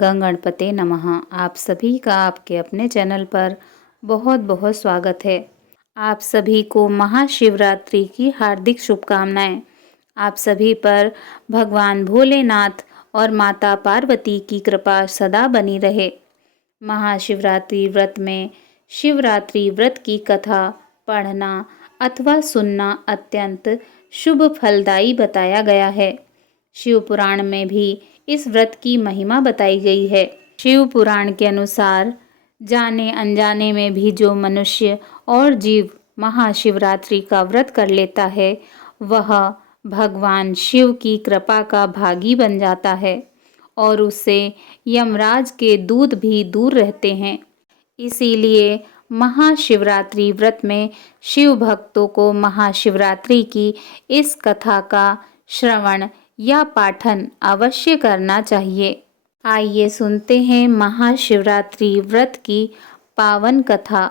गं गणपते नमः। आप सभी का आपके अपने चैनल पर बहुत बहुत स्वागत है। आप सभी को महाशिवरात्रि की हार्दिक शुभकामनाएं। आप सभी पर भगवान भोलेनाथ और माता पार्वती की कृपा सदा बनी रहे। महाशिवरात्रि व्रत में शिवरात्रि व्रत की कथा पढ़ना अथवा सुनना अत्यंत शुभ फलदायी बताया गया है। शिव पुराण में भी इस व्रत की महिमा बताई गई है। शिव पुराण के अनुसार जाने अनजाने में भी जो मनुष्य और जीव महाशिवरात्रि का व्रत कर लेता है वह भगवान शिव की कृपा का भागी बन जाता है और उससे यमराज के दूत भी दूर रहते हैं। इसीलिए महाशिवरात्रि व्रत में शिव भक्तों को महाशिवरात्रि की इस कथा का श्रवण या पाठन अवश्य करना चाहिए। आइए सुनते हैं महाशिवरात्रि व्रत की पावन कथा।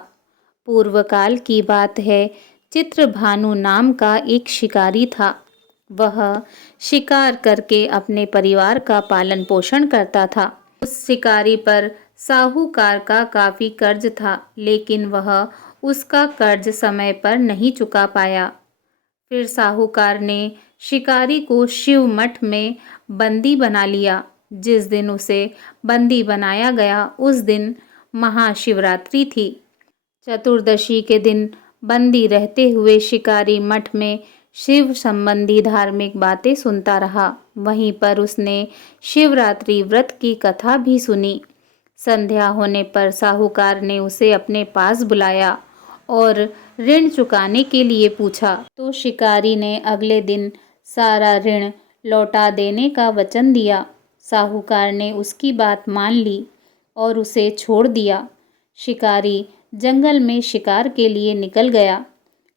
पूर्व काल की बात है। चित्रभानु नाम का एक शिकारी था। वह शिकार करके अपने परिवार का पालन पोषण करता था। उस शिकारी पर साहूकार का काफी कर्ज था, लेकिन वह उसका कर्ज समय पर नहीं चुका पाया। फिर साहूकार ने शिकारी को शिव मठ में बंदी बना लिया। जिस दिन उसे बंदी बनाया गया उस दिन महाशिवरात्रि थी। चतुर्दशी के दिन बंदी रहते हुए शिकारी मठ में शिव संबंधी धार्मिक बातें सुनता रहा। वहीं पर उसने शिवरात्रि व्रत की कथा भी सुनी। संध्या होने पर साहूकार ने उसे अपने पास बुलाया और ऋण चुकाने के लिए पूछा, तो शिकारी ने अगले दिन सारा ऋण लौटा देने का वचन दिया। साहूकार ने उसकी बात मान ली और उसे छोड़ दिया। शिकारी जंगल में शिकार के लिए निकल गया,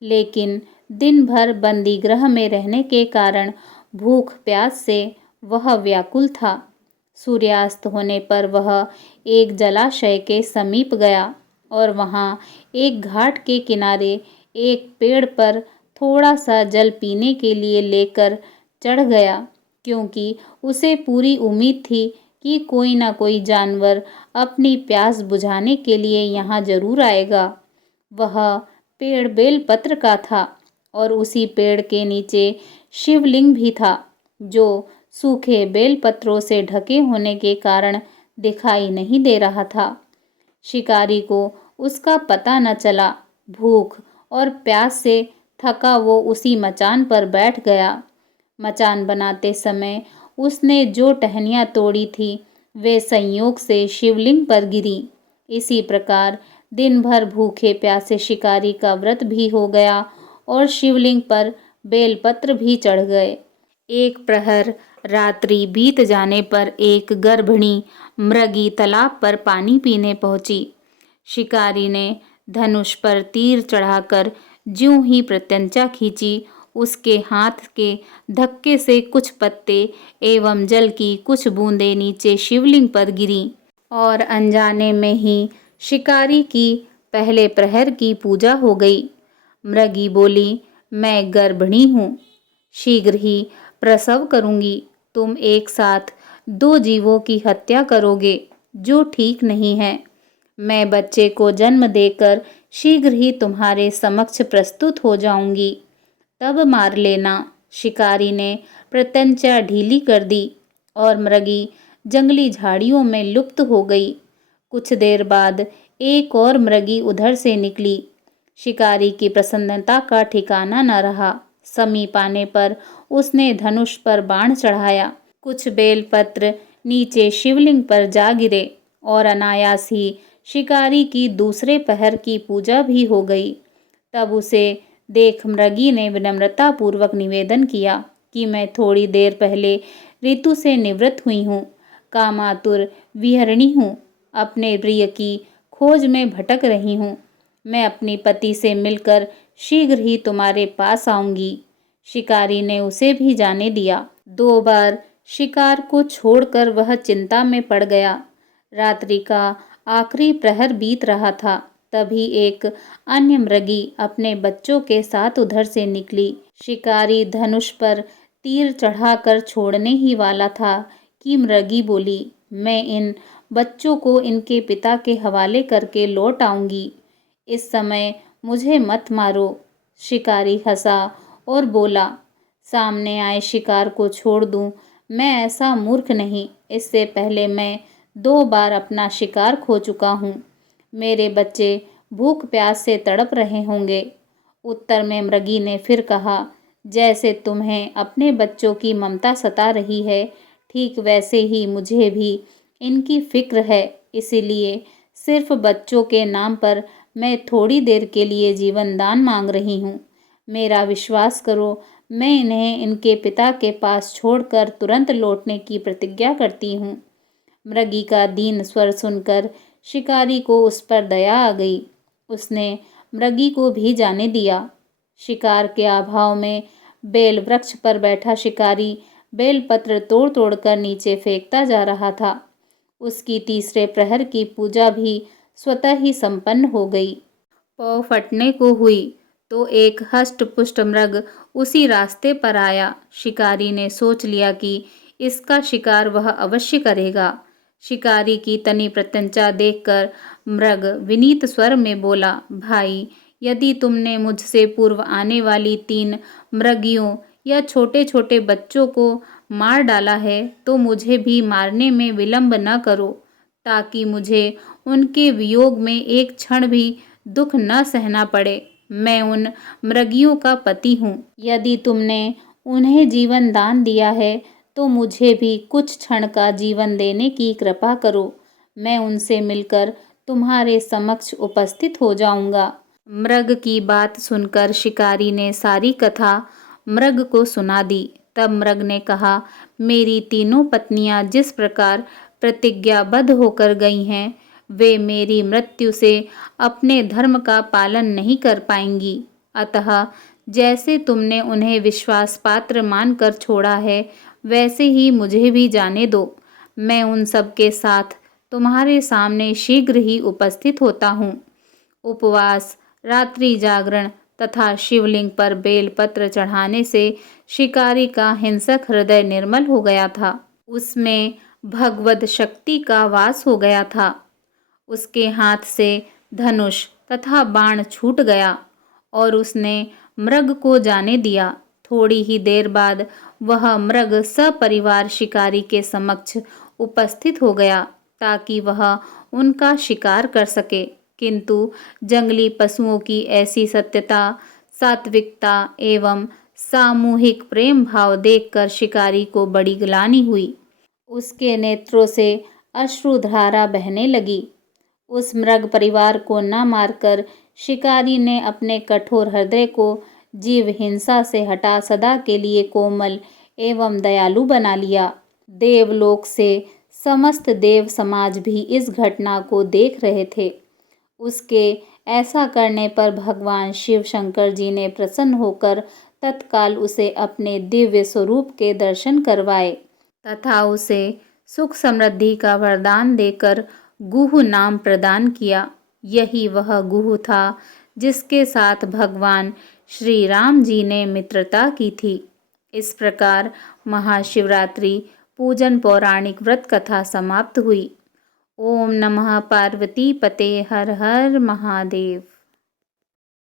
लेकिन दिन भर बंदी गृह में रहने के कारण भूख प्यास से वह व्याकुल था। सूर्यास्त होने पर वह एक जलाशय के समीप गया और वहां एक घाट के किनारे एक पेड़ पर थोड़ा सा जल पीने के लिए लेकर चढ़ गया, क्योंकि उसे पूरी उम्मीद थी कि कोई ना कोई जानवर अपनी प्यास बुझाने के लिए यहाँ जरूर आएगा। वह पेड़ बेलपत्र का था और उसी पेड़ के नीचे शिवलिंग भी था, जो सूखे बेलपत्रों से ढके होने के कारण दिखाई नहीं दे रहा था। शिकारी को उसका पता न चला। भूख और प्यास से थका वो उसी मचान पर बैठ गया। मचान बनाते समय उसने जो टहनियाँ तोड़ी थी वे संयोग से शिवलिंग पर गिरी। इसी प्रकार दिन भर भूखे प्यासे शिकारी का व्रत भी हो गया और शिवलिंग पर बेलपत्र भी चढ़ गए। एक प्रहर रात्रि बीत जाने पर एक गर्भिणी मृगी तालाब पर पानी पीने पहुंची। शिकारी ने धनुष पर तीर चढ़ाकर ज्यों ही प्रत्यंचा खींची, उसके हाथ के धक्के से कुछ पत्ते एवं जल की कुछ बूंदें नीचे शिवलिंग पर गिरी और अनजाने में ही शिकारी की पहले प्रहर की पूजा हो गई। मृगी बोली, मैं गर्भिणी हूँ, शीघ्र ही प्रसव करूंगी। तुम एक साथ दो जीवों की हत्या करोगे, जो ठीक नहीं है। मैं बच्चे को जन्म देकर शीघ्र ही तुम्हारे समक्ष प्रस्तुत हो जाऊंगी, तब मार लेना। शिकारी ने प्रत्यंचा ढीली कर दी और मृगी जंगली झाड़ियों में लुप्त हो गई। कुछ देर बाद एक और मृगी उधर से निकली। शिकारी की प्रसन्नता का ठिकाना न रहा। समीप आने पर उसने धनुष पर बाण चढ़ाया। कुछ बेलपत्र नीचे शिवलिंग पर जा गिरे और अनायास ही शिकारी की दूसरे पहर की पूजा भी हो गई। तब उसे देख मृगी ने विनम्रता पूर्वक निवेदन किया कि मैं थोड़ी देर पहले ऋतु से निवृत्त हुई हूँ, कामातुर विहरणी हूँ, अपने प्रिय की खोज में भटक रही हूँ। मैं अपनी पति से मिलकर शीघ्र ही तुम्हारे पास आऊंगी। शिकारी ने उसे भी जाने दिया। 2 बार शिकार को छोड़कर वह चिंता में पड़ गया। रात्रि का आखिरी प्रहर बीत रहा था। तभी एक अन्य मृगी अपने बच्चों के साथ उधर से निकली। शिकारी धनुष पर तीर चढ़ाकर छोड़ने ही वाला था कि मृगी बोली, मैं इन बच्चों को इनके पिता के हवाले करके लौट आऊंगी। इस समय मुझे मत मारो। शिकारी हंसा और बोला, सामने आए शिकार को छोड़ दूं, मैं ऐसा मूर्ख नहीं। इससे पहले मैं 2 बार अपना शिकार खो चुका हूँ। मेरे बच्चे भूख प्यास से तड़प रहे होंगे। उत्तर में मृगी ने फिर कहा, जैसे तुम्हें अपने बच्चों की ममता सता रही है, ठीक वैसे ही मुझे भी इनकी फिक्र है। इसीलिए सिर्फ बच्चों के नाम पर मैं थोड़ी देर के लिए जीवन दान मांग रही हूँ। मेरा विश्वास करो, मैं इन्हें इनके पिता के पास छोड़कर तुरंत लौटने की प्रतिज्ञा करती हूँ। मृगी का दीन स्वर सुनकर शिकारी को उस पर दया आ गई। उसने मृगी को भी जाने दिया। शिकार के अभाव में बेल वृक्ष पर बैठा शिकारी बेलपत्र तोड़ तोड़ कर नीचे फेंकता जा रहा था। उसकी तीसरे प्रहर की पूजा भी स्वतः ही संपन्न हो गई। पौ फटने को हुई तो एक हष्ट पुष्ट मृग उसी रास्ते पर आया। शिकारी ने सोच लिया कि इसका शिकार वह अवश्य करेगा। शिकारी की तनी प्रत्यंचा देखकर मृग विनीत स्वर में बोला, भाई, यदि तुमने मुझसे पूर्व आने वाली 3 मृगियों या छोटे छोटे बच्चों को मार डाला है तो मुझे भी मारने में विलंब न करो, ताकि मुझे उनके वियोग में एक क्षण भी दुख न सहना पड़े। मैं उन मृगियों का पति हूँ। यदि तुमने उन्हें जीवन दान दिया है तो मुझे भी कुछ क्षण का जीवन देने की कृपा करो। मैं उनसे मिलकर तुम्हारे समक्ष उपस्थित हो जाऊंगा। मृग की बात सुनकर शिकारी ने सारी कथा मृग को सुना दी। तब मृग ने कहा, मेरी तीनों पत्नियां जिस प्रकार प्रतिज्ञाबद्ध होकर गई हैं, वे मेरी मृत्यु से अपने धर्म का पालन नहीं कर पाएंगी। अतः जैसे तुमने उन्हें विश्वास पात्र मानकर छोड़ा है, वैसे ही मुझे भी जाने दो। मैं उन सब के साथ तुम्हारे सामने शीघ्र ही उपस्थित होता हूँ। उपवास, रात्रि जागरण तथा शिवलिंग पर बेलपत्र चढ़ाने से शिकारी का हिंसक हृदय निर्मल हो गया था। उसमें भगवद शक्ति का वास हो गया था। उसके हाथ से धनुष तथा बाण छूट गया और उसने मृग को जाने दिया। थोड़ी ही देर बाद वह मृग सपरिवार शिकारी के समक्ष उपस्थित हो गया ताकि वह उनका शिकार कर सके। किंतु जंगली पशुओं की ऐसी सत्यता, सात्विकता एवं सामूहिक प्रेम भाव देखकर शिकारी को बड़ी ग्लानि हुई। उसके नेत्रों से अश्रुधारा बहने लगी। उस मृग परिवार को न मारकर शिकारी ने अपने कठोर हृदय को जीव हिंसा से हटा सदा के लिए कोमल एवं दयालु बना लिया। देवलोक से समस्त देव समाज भी इस घटना को देख रहे थे। उसके ऐसा करने पर भगवान शिव शंकर जी ने प्रसन्न होकर तत्काल उसे अपने दिव्य स्वरूप के दर्शन करवाए तथा उसे सुख समृद्धि का वरदान देकर गुह नाम प्रदान किया। यही वह गुह था जिसके साथ भगवान श्री राम जी ने मित्रता की थी। इस प्रकार महाशिवरात्रि पूजन पौराणिक व्रत कथा समाप्त हुई। ओम नमः पार्वती पते हर हर महादेव।